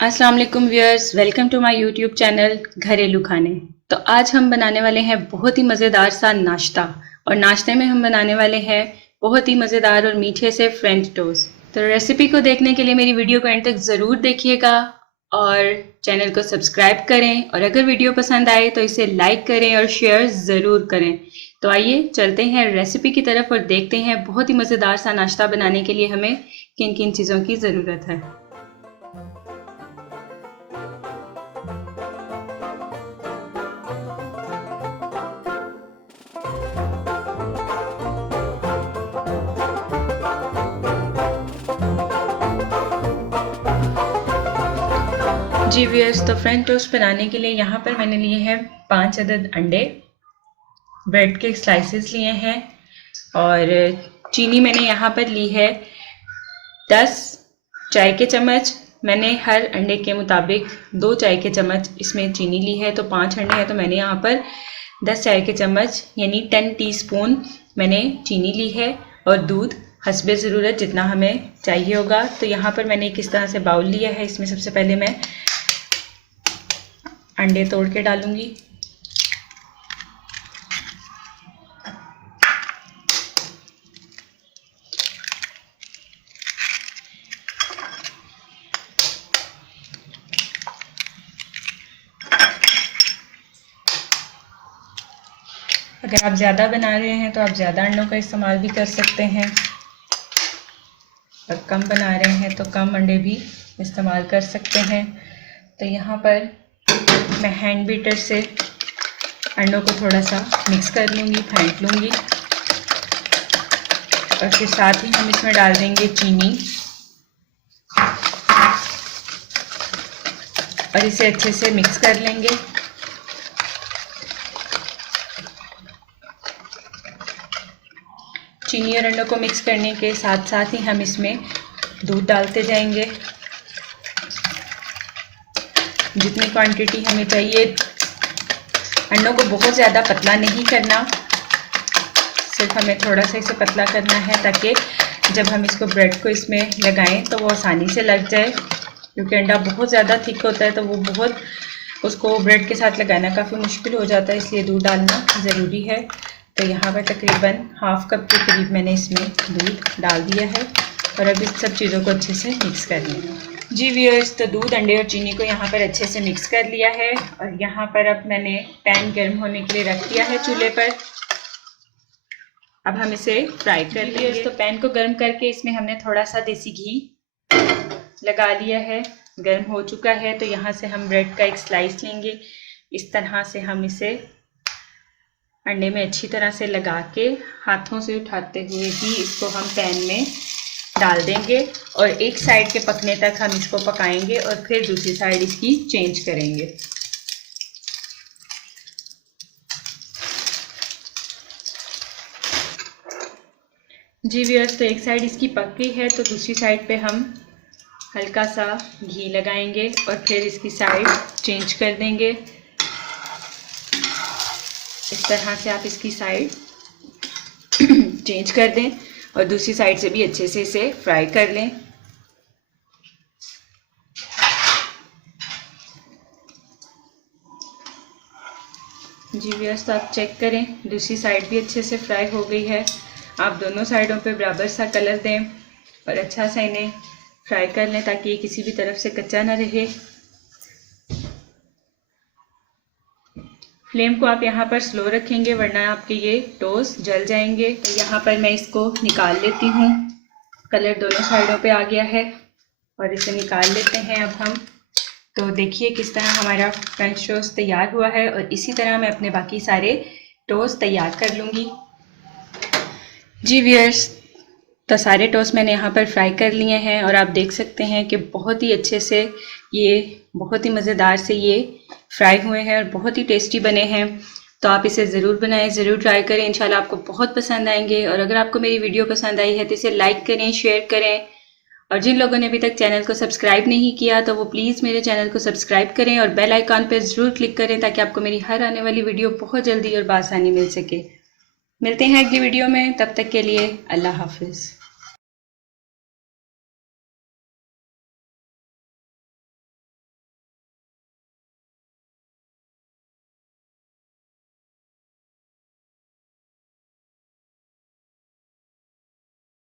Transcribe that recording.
अस्सलाम वालेकुम viewers, welcome to my YouTube channel घरेलू खाने। तो आज हम बनाने वाले हैं बहुत ही मज़ेदार सा नाश्ता, और नाश्ते में हम बनाने वाले हैं बहुत ही मज़ेदार और मीठे से फ्रेंच टोस्ट। तो रेसिपी को देखने के लिए मेरी वीडियो को एंड तक ज़रूर देखिएगा और चैनल को सब्सक्राइब करें, और अगर वीडियो पसंद आए तो इसे लाइक करें और शेयर ज़रूर करें। तो आइए चलते हैं रेसिपी की तरफ और देखते हैं बहुत ही मज़ेदार सा नाश्ता बनाने के लिए हमें किन किन चीज़ों की ज़रूरत है। जी व्यूअर्स, तो फ्रेंच टोस्ट बनाने के लिए यहाँ पर मैंने लिए हैं 5 अदद अंडे, ब्रेड के स्लाइसेस लिए हैं, और चीनी मैंने यहाँ पर ली है 10 चाय के चम्मच। मैंने हर अंडे के मुताबिक 2 चाय के चम्मच इसमें चीनी ली है, तो 5 अंडे हैं तो मैंने यहाँ पर 10 चाय के चम्मच यानी 10 टीस्पून मैंने चीनी ली है, और दूध हस्बे ज़रूरत जितना हमें चाहिए होगा। तो यहाँ पर मैंने किस तरह से बाउल लिया है, इसमें सबसे पहले मैं अंडे तोड़ के डालूंगी। अगर आप ज़्यादा बना रहे हैं तो आप ज़्यादा अंडों का इस्तेमाल भी कर सकते हैं, और कम बना रहे हैं तो कम अंडे भी इस्तेमाल कर सकते हैं। तो यहाँ पर मैं हैंड बीटर से अंडों को थोड़ा सा मिक्स कर लूँगी, फेंट लूँगी, और फिर साथ ही हम इसमें डाल देंगे चीनी, और इसे अच्छे से मिक्स कर लेंगे। चीनी और अंडों को मिक्स करने के साथ साथ ही हम इसमें दूध डालते जाएंगे। जितनी क्वांटिटी हमें चाहिए, अंडों को बहुत ज़्यादा पतला नहीं करना, सिर्फ हमें थोड़ा सा इसे पतला करना है ताकि जब हम इसको ब्रेड को इसमें लगाएं तो वो आसानी से लग जाए, क्योंकि अंडा बहुत ज़्यादा थिक होता है तो वो बहुत उसको ब्रेड के साथ लगाना काफ़ी मुश्किल हो जाता है, इसलिए दूध डालना ज़रूरी है। तो यहाँ पर तकरीबन हाफ कप के करीब मैंने इसमें दूध डाल दिया है, और अब इस सब चीज़ों को अच्छे से मिक्स कर लेंगे। जी व्यूअर्स, तो दूध, अंडे और चीनी को यहाँ पर अच्छे से मिक्स कर लिया है, और यहाँ पर अब मैंने पैन गर्म होने के लिए रख दिया है चूल्हे पर। अब हम इसे फ्राई कर लेंगे। तो पैन को गर्म करके इसमें हमने थोड़ा सा देसी घी लगा लिया है, गर्म हो चुका है। तो यहाँ से हम ब्रेड का एक स्लाइस लेंगे, इस तरह से हम इसे अंडे में अच्छी तरह से लगा के हाथों से उठाते हुए ही इसको हम पैन में डाल देंगे, और एक साइड के पकने तक हम इसको पकाएंगे, और फिर दूसरी साइड इसकी चेंज करेंगे। जी व्यूअर्स, तो एक साइड इसकी पक गई है, तो दूसरी साइड पे हम हल्का सा घी लगाएंगे और फिर इसकी साइड चेंज कर देंगे। इस तरह से आप इसकी साइड चेंज कर दें, और दूसरी साइड से भी अच्छे से इसे फ्राई कर लें। जी व्यूअर्स, तो आप चेक करें, दूसरी साइड भी अच्छे से फ्राई हो गई है। आप दोनों साइडों पे बराबर सा कलर दें और अच्छा सा इन्हें फ्राई कर लें ताकि ये किसी भी तरफ से कच्चा ना रहे। फ्लेम को आप यहाँ पर स्लो रखेंगे, वरना आपके ये टोस्ट जल जाएंगे। तो यहाँ पर मैं इसको निकाल लेती हूँ, कलर दोनों साइडों पे आ गया है, और इसे निकाल लेते हैं अब हम। तो देखिए किस तरह हमारा फ्रेंच टोस्ट तैयार हुआ है, और इसी तरह मैं अपने बाकी सारे टोस्ट तैयार कर लूँगी। जी व्यूअर्स, तो सारे टोस्ट मैंने यहाँ पर फ्राई कर लिए हैं, और आप देख सकते हैं कि बहुत ही अच्छे से ये बहुत ही मज़ेदार से ये फ्राई हुए हैं और बहुत ही टेस्टी बने हैं। तो आप इसे ज़रूर बनाएं, ज़रूर ट्राई करें, इंशाल्लाह आपको बहुत पसंद आएंगे। और अगर आपको मेरी वीडियो पसंद आई है तो इसे लाइक करें, शेयर करें, और जिन लोगों ने अभी तक चैनल को सब्सक्राइब नहीं किया तो वो प्लीज़ मेरे चैनल को सब्सक्राइब करें और बेल आइकॉन पर ज़रूर क्लिक करें, ताकि आपको मेरी हर आने वाली वीडियो बहुत जल्दी और बआसानी मिल सके। मिलते हैं अगली वीडियो में, तब तक के लिए अल्लाह हाफिज़।